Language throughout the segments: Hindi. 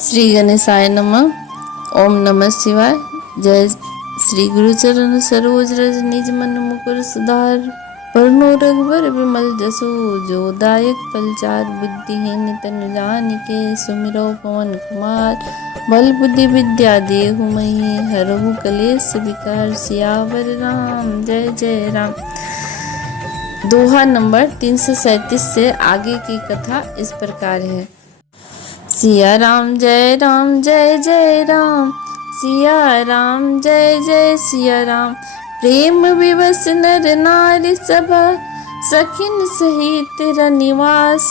श्री गणेशाय नमः। ओम नमः शिवाय। जय श्री गुरुचरण सरोज रज निज मन मुकुर सुधार परनो रघुबर विमल जसु जो दायक पलचार बुद्धिहीन तनु जानिके सुमिरो पवन कुमार बल बुद्धि विद्या देहु मही हरहु कलेश विकार सियावर राम जय जय राम। दोहा नंबर 337 से आगे की कथा इस प्रकार है। सिया राम जय जय राम, सिया राम जय जय सिया राम। प्रेम विवश नर नारी सभा सखिन सहित तेरा निवास।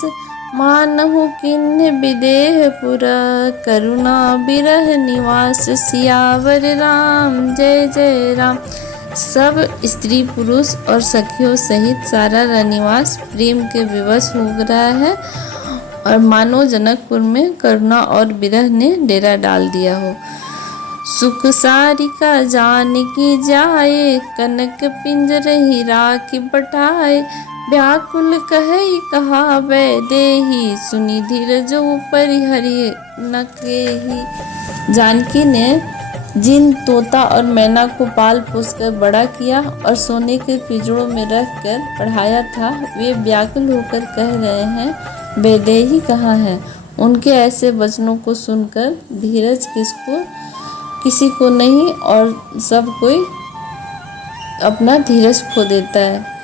मानहु किन्ह विदेह पुरा करुणा बिरह निवास। सियावर राम जय जय राम। सब स्त्री पुरुष और सखियों सहित सारा रनिवास प्रेम के विवश हो रहा है और मानो जनकपुर में करुणा और विरह ने डेरा डाल दिया हो। सुख सारिका जानकी जाए कनक पिंजर हीरा की बटाए। व्याकुल कहे कहा वै देही सुनी धीरज परिहरि न केही। जानकी ने जिन तोता और मैना को पाल पोस कर बड़ा किया और सोने के पिंजरों में रख कर पढ़ाया था, वे व्याकुल होकर कह रहे हैं वैदेही कहाँ है। उनके ऐसे वचनों को सुनकर धीरज किसी को नहीं और सब कोई अपना धीरज खो देता है।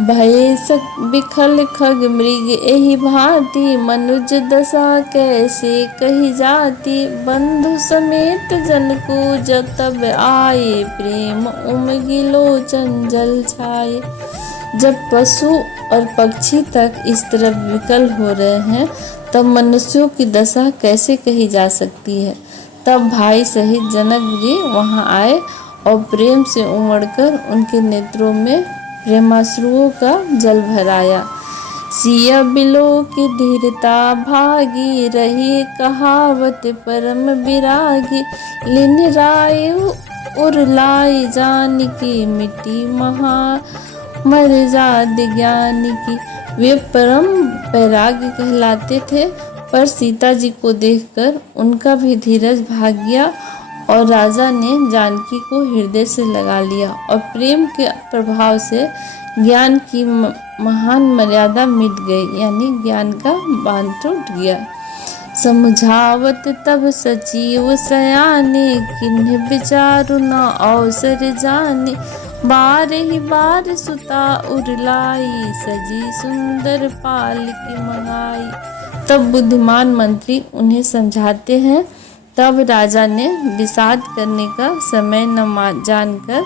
भय बिखल खग मृग एहि भांति मनुज दशा कैसे कही जाती। बंधु समेत जन को जब आए प्रेम उमगी लोचन जल छाए। जब पशु और पक्षी तक इस तरह विकल हो रहे हैं तब मनुष्यों की दशा कैसे कही जा सकती है। तब भाई सहित जनक जी वहां आए और प्रेम से उमड़कर उनके नेत्रों में प्रेमाश्रुओं का जल भराया। सिया बिलो की धीरता भागी रही कहावत परम विरागी। लिन राय उरलाई जानकी मिट्टी महा मर्याद ज्ञान की। वे परम वैराग्य कहलाते थे, पर सीता जी को देखकर उनका भी धीरज भाग गया और राजा ने जानकी को हृदय से लगा लिया और प्रेम के प्रभाव से ज्ञान की महान मर्यादा मिट गई, यानी ज्ञान का बांध टूट गया। समझावत तब सचिव सयाने किन्ह विचारु न अवसर जाने। बार ही बार सुता उरलाई सजी सुंदर पाल की मंगाई। तब बुद्धिमान मंत्री उन्हें समझाते हैं। तब राजा ने विषाद करने का समय न जानकर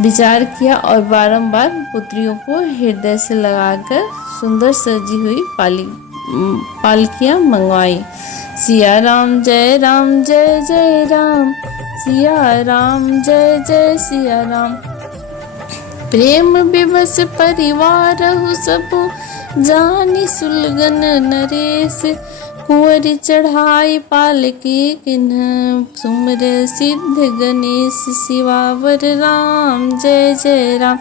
विचार किया और बारंबार पुत्रियों को हृदय से लगाकर सुंदर सजी हुई पालकियां मंगवाई। सिया राम जय जय राम, सिया राम जय जय सिया राम। प्रेम विवश परिवार सब जानी सुलगन नरेश। कुंवरी चढ़ाई पालकी किन्ह सुमर सिद्ध गणेश। सियावर राम जय जय राम।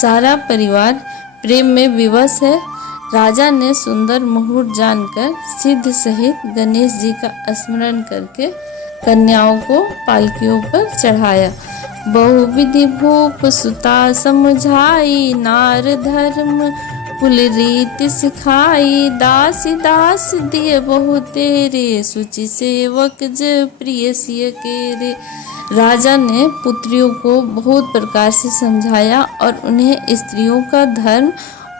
सारा परिवार प्रेम में विवश है। राजा ने सुंदर मुहूर्त जानकर सिद्ध सहित गणेश जी का स्मरण करके कन्याओं को पालकियों पर चढ़ाया। बहुविधि भूप सुता समझाई नार धर्म कुल रीत सिखाई। दासी दास दिए बहु तेरे सुचि सेवक ज प्रिय सिय केरे। राजा ने पुत्रियों को बहुत प्रकार से समझाया और उन्हें स्त्रियों का धर्म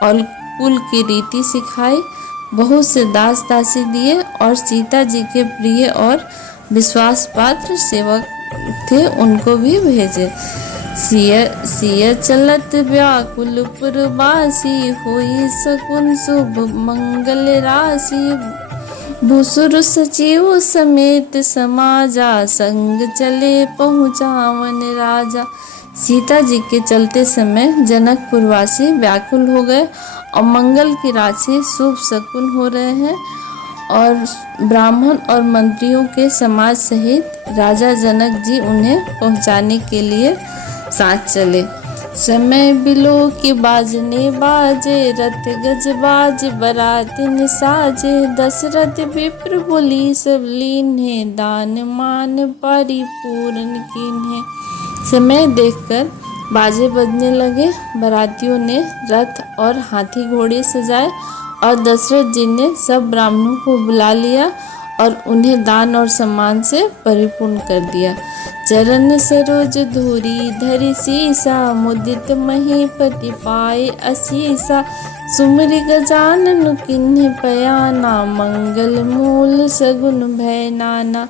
और कुल की रीति सिखाई। बहुत से दास दासी दिए और सीता जी के प्रिय और विश्वास पात्र सेवक थे उनको भी भेजे। सिय चलत व्याकुल पुरवासी हुई सकुन शुभ मंगल राशि। भूसुर सचिव समेत समाजा संग चले पहुँचावन राजा। सीता जी के चलते समय जनकपुरवासी व्याकुल हो गए और मंगल की राशि शुभ शकुन हो रहे हैं और ब्राह्मण और मंत्रियों के समाज सहित राजा जनक जी उन्हें पहुंचाने के लिए साथ चले। समय बिलो के बाजने बाजे, रथ गज बाज बरातिन साजे। दशरथ विप्र बोली सब लीन्हे, दान मान परिपूर्ण कीन्हे। समय देखकर बाजे बजने लगे, बारातियों ने रथ और हाथी घोड़े सजाए और दशरथ जी ने सब ब्राह्मणों को बुला लिया और उन्हें दान और सम्मान से परिपूर्ण कर दिया। चरण सरोज धूरी धरि सीसा, मुदित महीपति पाए असीसा। सुमरि गजानन किन्हि पयाना, मंगल मूल सगुन भय नाना।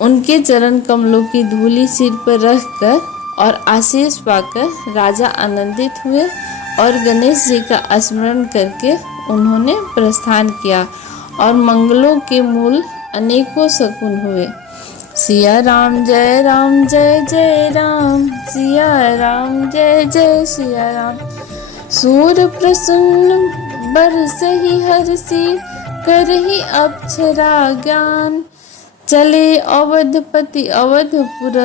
उनके चरण कमलों की धूली सिर पर रखकर और आशीष पाकर राजा आनंदित हुए और गणेश जी का स्मरण करके उन्होंने प्रस्थान किया और मंगलों के मूल अनेकों शकुन हुए। सिया राम जय जय राम, सिया राम जय जय सिया राम। सूर प्रसन्न बरसहि हर्षि, करहि अप्सरा ज्ञान। चले अवधपति अवधपुर,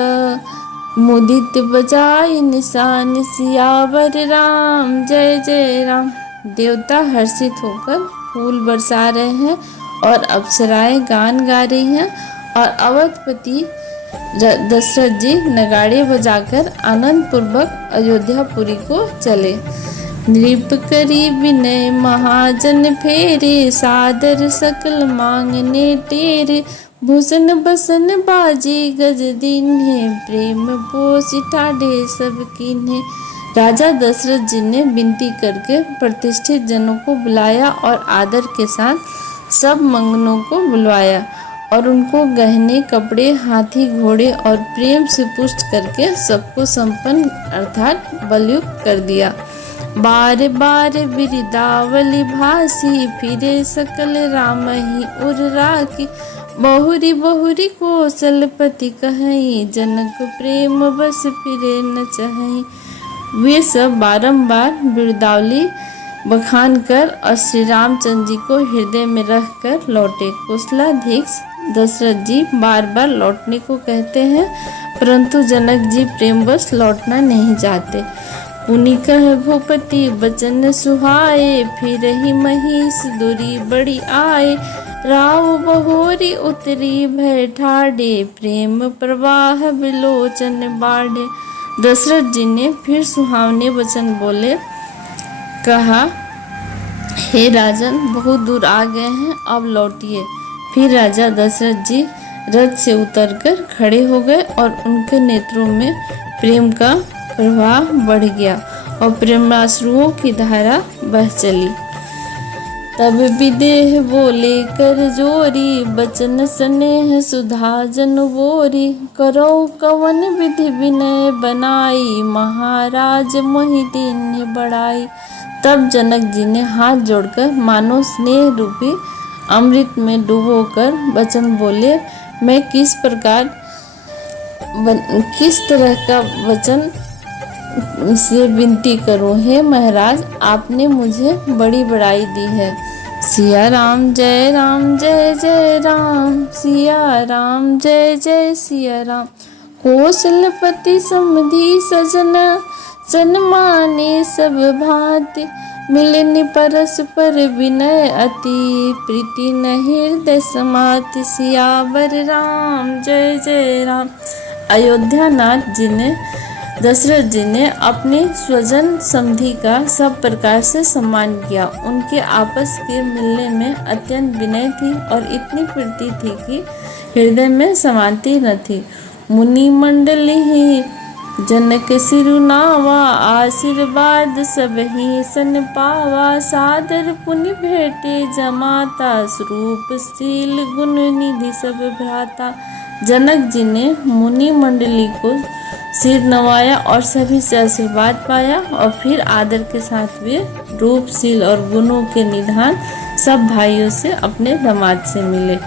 मुदित बजाय निशान। सियावर राम जय राम। देवता हर्षित होकर फूल बरसा रहे हैं और अप्सराएं गान गा रही हैं और अवधपति दशरथ जी नगाड़े बजाकर आनंद पूर्वक अयोध्यापुरी को चले। नृप करी विनय महाजन फेरे, सादर सकल मांगने टेरे। भूषण बसन बाजी गज दीन्हे, प्रेम पोषि ठाढ़े सब कीन्हे। राजा दशरथ जी ने विनती करके प्रतिष्ठित जनों को बुलाया और आदर के साथ सब मंगनों को बुलवाया और उनको गहने कपड़े हाथी घोड़े और प्रेम से पुष्ट करके सबको संपन्न अर्थात बलयुक्त कर दिया। बार बार बिरदावली भासी, फिरे सकल राम ही उर राखी। बहुरी बहुरी कौशलपति कहई, जनक प्रेम बस फिरे न चहई। वे सब बारंबार बिरदावली बखान कर और श्री रामचंद्र जी को हृदय में रखकर लौटे। कुशलाधीश दशरथ जी बार बार लौटने को कहते हैं, परंतु जनक जी प्रेमवश लौटना नहीं चाहते। पुनि कह भूपति बचन सुहाए, फिर ही महिष दूरी बड़ी आए। राव बहोरी उतरी भय ठाढ़े, प्रेम प्रवाह बिलोचन बाढ़े। दशरथ जी ने फिर सुहावने वचन बोले, कहा, हे राजन बहुत दूर आ गए हैं, अब लौटिए। फिर राजा दशरथ जी रथ से उतरकर खड़े हो गए और उनके नेत्रों में प्रेम का प्रवाह बढ़ गया और प्रेमाश्रुओं की धारा बह चली। तब विदेह बोले कर जोरी, बचन स्नेह सुधा जन बोरी। करो कवन विधि विनय बनाई, महाराज मोहि दीन्ह बढ़ाई। तब जनक जी ने हाथ जोड़कर मानो स्नेह रूपी अमृत में डुबोकर वचन बोले, मैं किस तरह का वचन से विनती करूं। हे महाराज, आपने मुझे बड़ी बड़ाई दी है। सिया राम जय राम, सिया राम जय जय सिया राम। कौशलपति समधि सजन, सन्माने सब भांति। मिलन परस्पर विनय अति, प्रीति न हृदय समाति। सियावर राम जय राम। अयोध्या नाथ जी ने दशरथ जी ने अपने स्वजन समधि का सब प्रकार से सम्मान किया। उनके आपस के मिलने में अत्यंत विनय थी और इतनी प्रीति थी कि हृदय में समाती न थी। मुनि मंडली ही जनक सिरुनावा, आशीर्वाद सब ही सन पावा। सादर पुनि भेटे जमाता, स्वरूप शील गुण निधि सब भ्राता। जनक जी ने मुनि मंडली को सिर नवाया और सभी से आशीर्वाद पाया और फिर आदर के साथ वे रूपशील और गुणों के निधान सब भाइयों से अपने दामाद से मिले।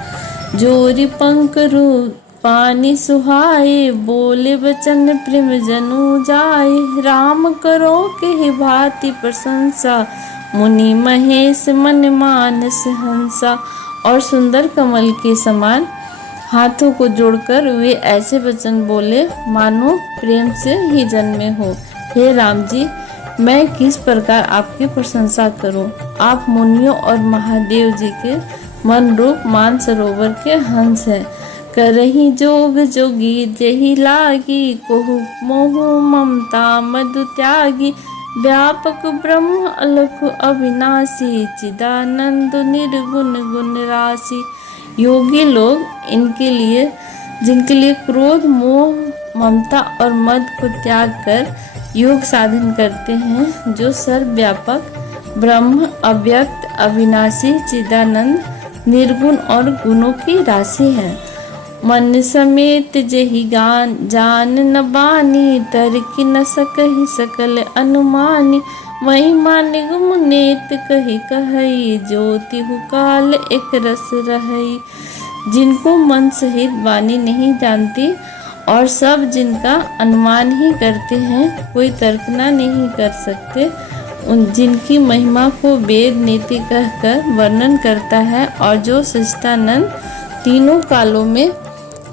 जोरी पंख रूप पानी सुहाए, बोले वचन प्रेम जनु जाए। राम करो के भांति प्रशंसा, मुनि महेश मन मानस हंसा। और सुंदर कमल के समान हाथों को जोड़कर वे ऐसे वचन बोले मानो प्रेम से ही जन्मे हो। हे राम जी, मैं किस प्रकार आपकी प्रशंसा करूं? आप मुनियों और महादेव जी के मन रूप मानसरोवर के हंस हैं। करही जोग जोगी जही लागी, कोहु मोहु ममता मधु त्यागी। व्यापक ब्रह्म अलख अविनाशी, चिदानंद निर्गुण गुण राशि। योगी लोग जिनके लिए क्रोध मोह ममता और मद को त्याग कर योग साधन करते हैं, जो सर्वव्यापक ब्रह्म अव्यक्त अविनाशी चिदानंद निर्गुण और गुणों की राशि है। मन समेत जही जान न बानी, तरक न सकहि सकल अनुमानी। महिमा निगम नेत कही कहई, ज्योति काल एक रस रहई। जिनको मन सहित वाणी नहीं जानती और सब जिनका अनुमान ही करते हैं, कोई तर्कना नहीं कर सकते, जिनकी महिमा को वेद नीति कहकर वर्णन करता है, और जो सच्चिदानंद तीनों कालों में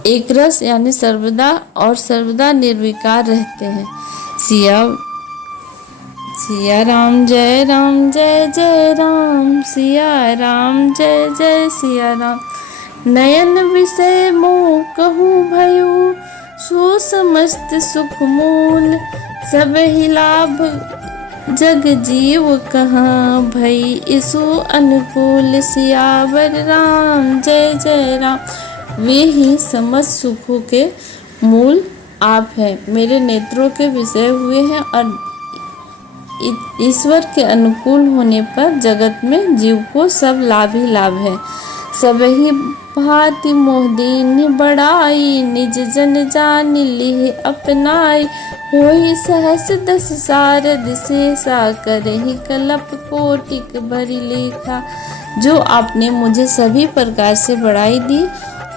एक रस यानी सर्वदा निर्विकार रहते हैं। सिया राम जय जय राम, सिया राम जय जय सिया राम। नयन विषय मोह कहूँ भयो, सो समस्त सुख मूल। सब ही लाभ जग जीव कहाँ, भई इसु अनुकूल। सियावर राम जय राम। वे ही समस्त सुखों के मूल आप हैं, मेरे नेत्रों के विषय हुए हैं, और ईश्वर के अनुकूल होने पर जगत में जीव को सब लाभ ही लाभ है। सब ही भांति मोह दीन बढ़ाई, निज जन जान लिह अपनाई। होई सहस दस सारद शेषा, करहि कल्प कोटिक भरी लेखा। जो आपने मुझे सभी प्रकार से बढ़ाई दी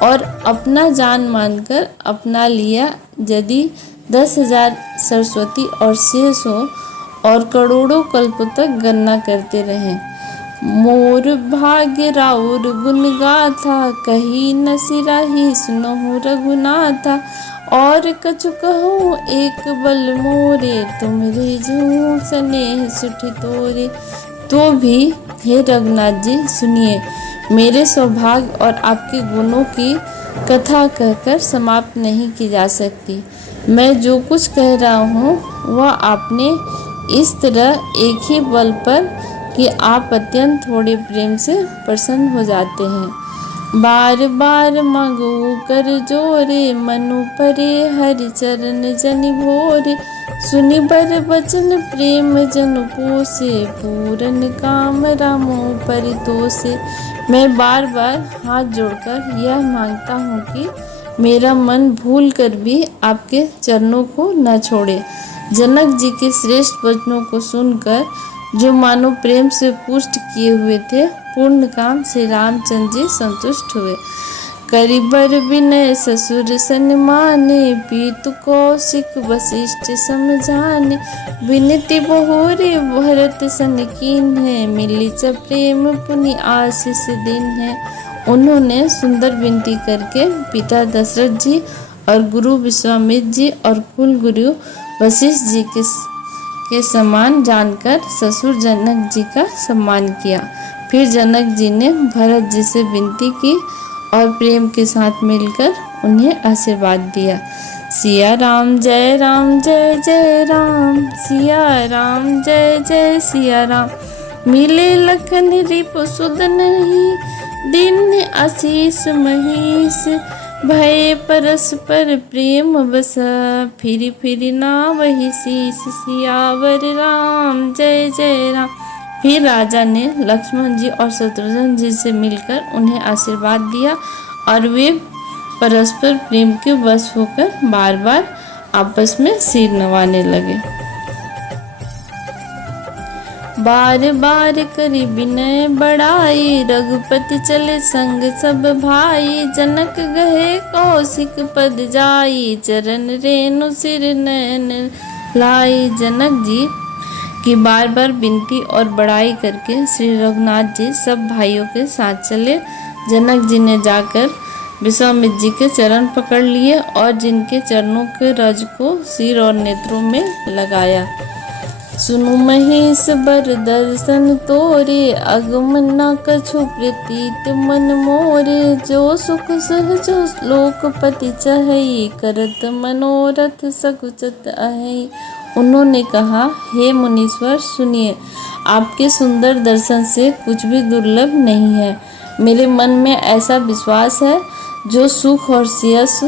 और अपना जान मानकर अपना लिया, यदि 10,000 सरस्वती और शेष हो और करोड़ों कल्प तक गणना करते रहें। मोर भाग्य राउर गुण गाथा, कही न सिराही सुनहु रघुनाथा। और कछु कहूँ एक बल मोरे, तुमरे जूँ स्नेह सुठि तोरे। तो भी हे रघुनाथ जी सुनिए, मेरे सौभाग्य और आपके गुणों की कथा कहकर समाप्त नहीं की जा सकती। मैं जो कुछ कह रहा हूँ वह आपने इस तरह एक ही बल पर कि आप अत्यंत थोड़े प्रेम से प्रसन्न हो जाते हैं। बार बार मांगू कर जोरे, मनु परे हरि चरण जनि भोरे। सुनि बर बचन प्रेम जन पोसे, पूरन काम रामो परितोषे। मैं बार बार हाथ जोड़कर यह मांगता हूँ कि मेरा मन भूल कर भी आपके चरणों को न छोड़े। जनक जी के श्रेष्ठ वचनों को सुनकर जो मानो प्रेम से पुष्ट किए हुए थे, पूर्ण काम श्री रामचंद्र जी संतुष्ट हुए। करिबर विनय ससुर सन्माने, पीतु कौशिक वशिष्ठ समझाने। विनती बहुरे भरत सन कीन्हे, मिली च प्रेम पुनि आशीष दिन है। उन्होंने सुंदर विनती करके पिता दशरथ जी और गुरु विश्वामित्र जी और कुल गुरु वशिष्ठ जी के समान जानकर ससुर जनक जी का सम्मान किया। फिर जनक जी ने भरत जी से विनती की और प्रेम के साथ मिलकर उन्हें आशीर्वाद दिया। सिया राम जय जय राम, सिया राम जय जय सिया राम। मिले लखन रिपु सुदन ही, दिन आशीष महीश। भय परस्पर प्रेम बसा, फिर फिर ना वही शीस। सियावर राम जय राम। फिर राजा ने लक्ष्मण जी और शत्रुघ्न जी से मिलकर उन्हें आशीर्वाद दिया और वे परस्पर प्रेम के वश होकर बार बार आपस में सिर नवाने लगे। बार बार करी विनय बढ़ाई, रघुपति चले संग सब भाई। जनक गहे कौशिक पद जाई, चरण रेणु सिर नयन लाई। जनक जी की बार बार विनती और बड़ाई करके श्री रघुनाथ जी सब भाइयों के साथ चले। जनक जी ने जाकर विश्वामित्र जी के चरण पकड़ लिए और जिनके चरणों के रज को सिर और नेत्रों में लगाया। सुनु महेश बर दर्शन तोरे, अगम न कछु प्रतीत मन मोरे। जो सुख सहजो लोकपति चहई, करत मनोरथ सकुचत अहई। उन्होंने कहा, हे मुनीश्वर सुनिए, आपके सुंदर दर्शन से कुछ भी दुर्लभ नहीं है। मेरे मन में ऐसा विश्वास है, जो सुख और श्रेयस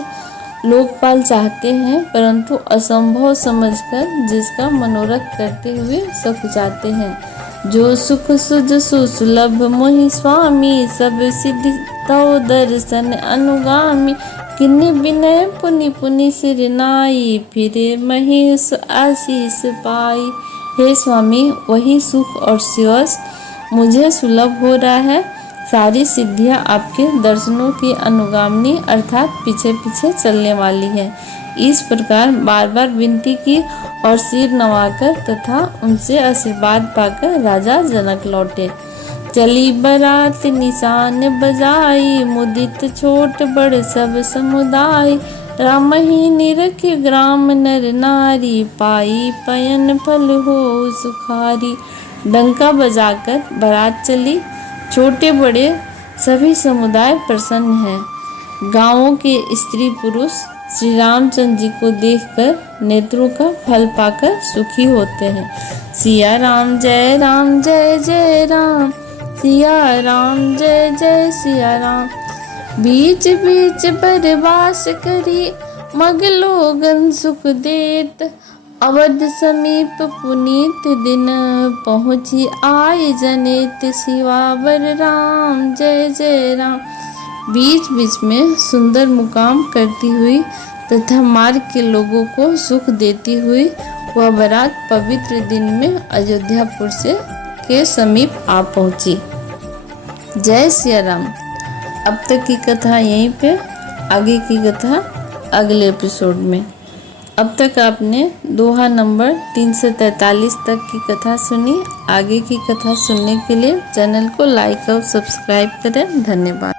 लोकपाल चाहते हैं, परंतु असंभव समझकर जिसका मनोरथ करते हुए सकुचाते हैं। जो सुख सुज सुलभ मोहि स्वामी, सब सिद्धि तव दर्शन अनुगामी। किन्नी विनय पुनि पुनि सिर नाई, फिरे महेश आशीष पाई। हे स्वामी, वही सुख और श्रेयस मुझे सुलभ हो रहा है। सारी सिद्धियां आपके दर्शनों की अनुगामिनी अर्थात पीछे पीछे चलने वाली है। इस प्रकार बार बार विनती की और सिर नवाकर तथा उनसे आशीर्वाद पाकर राजा जनक लौटे। चली बरात निशान बजाई, मुदित छोट बड़ सब समुदाय। राम ही निरख ग्राम नर नारी, पाई पयन फल हो सुखारी। डंका बजाकर बारात चली, छोटे बड़े सभी समुदाय प्रसन्न हैं। गांवों के स्त्री पुरुष श्री रामचंद्र जी को देखकर नेत्रों का फल पाकर सुखी होते हैं। सिया राम जय जय राम, सिया राम जय जय सिया राम। बीच बीच बरवास करी, मग लोगन सुख देत। अवध समीप पुनीत दिन, पहुँची आय जनित। सियावर राम जय जय राम। बीच बीच में सुंदर मुकाम करती हुई तथा मार्ग के लोगों को सुख देती हुई वह बारात पवित्र दिन में अयोध्यापुर के समीप आ पहुँची। जय सिया राम। अब तक की कथा यहीं पे, आगे की कथा अगले एपिसोड में। अब तक आपने दोहा नंबर 343 तक की कथा सुनी। आगे की कथा सुनने के लिए चैनल को लाइक और सब्सक्राइब करें। धन्यवाद।